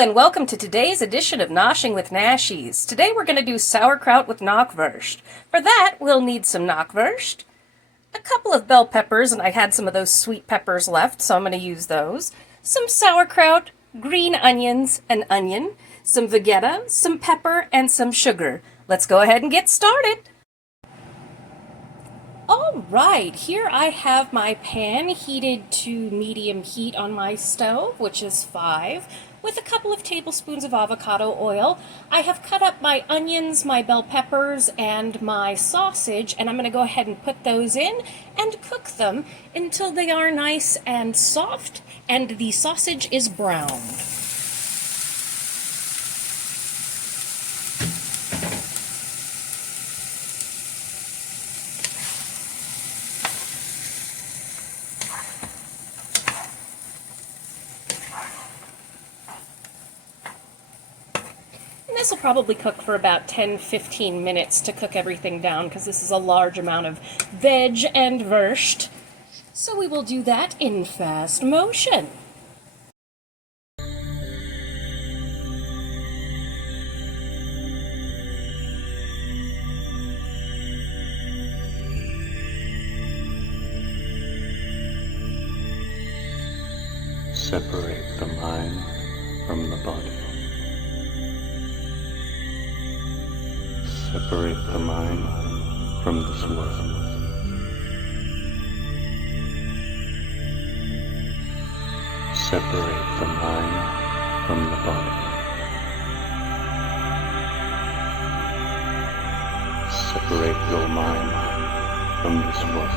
and welcome to today's edition of Noshing with Nashies. Today we're going to do sauerkraut with knockwurst. For that, we'll need some knockwurst, a couple of bell peppers, and I had some of those sweet peppers left, so I'm going to use those, some sauerkraut, green onions, an onion, some Vegeta, some pepper, and some sugar. Let's go ahead and get started. Alright, here I have my pan heated to medium heat on my stove, which is 5, with a couple of tablespoons of avocado oil. I have cut up my onions, my bell peppers, and my sausage, and I'm going to go ahead and put those in and cook them until they are nice and soft and the sausage is browned. This will probably cook for about 10-15 minutes to cook everything down because this is a large amount of veg and wurst. So we will do that in fast motion. Separate the mind from the body. Separate the mind from this world. Separate the mind from the body. Separate your mind from this world.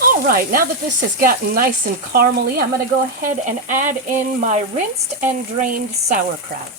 Alright, now that this has gotten nice and caramely, I'm going to go ahead and add in my rinsed and drained sauerkraut.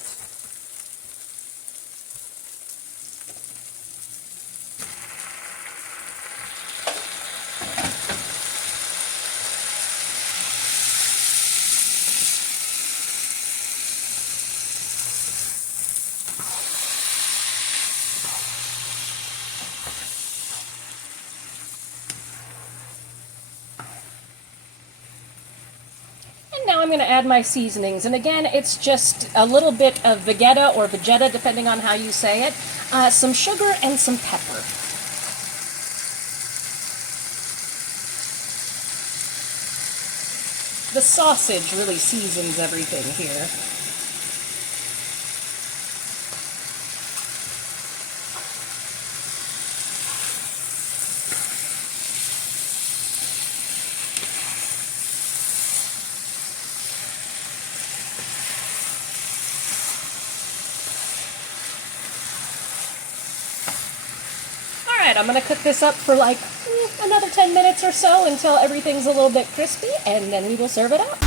Now I'm going to add my seasonings, and again, it's just a little bit of Vegeta or Vegeta, depending on how you say it, some sugar and some pepper. The sausage really seasons everything here. Alright, I'm going to cook this up for like another 10 minutes or so until everything's a little bit crispy, and then we will serve it up.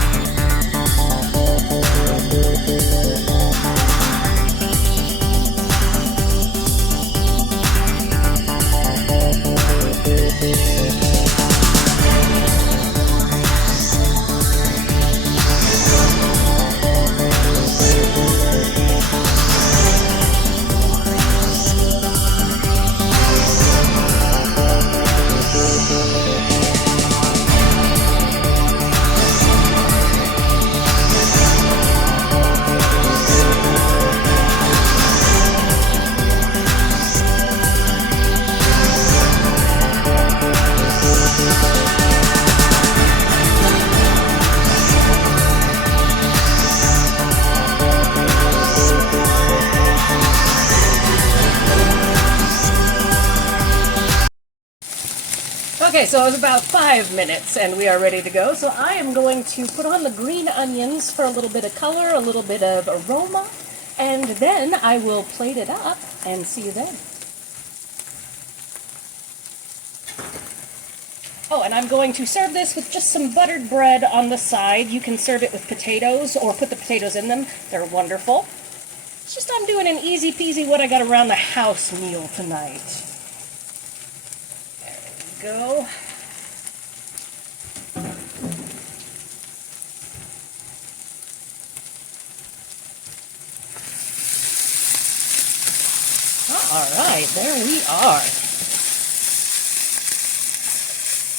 Okay, so it was about 5 minutes and we are ready to go. So I am going to put on the green onions for a little bit of color, a little bit of aroma, and then I will plate it up and see you then. Oh, and I'm going to serve this with just some buttered bread on the side. You can serve it with potatoes or put the potatoes in them. They're wonderful. It's just I'm doing an easy peasy what I got around the house meal tonight. There we go. All right, there we are.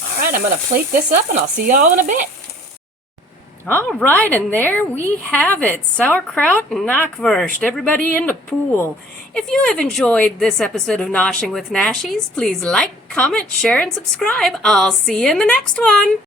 All right, I'm going to plate this up and I'll see y'all in a bit. All right, and there we have it. Sauerkraut and knockwurst. Everybody in the pool. If you have enjoyed this episode of Noshing with Nashies, please like, comment, share, and subscribe. I'll see you in the next one.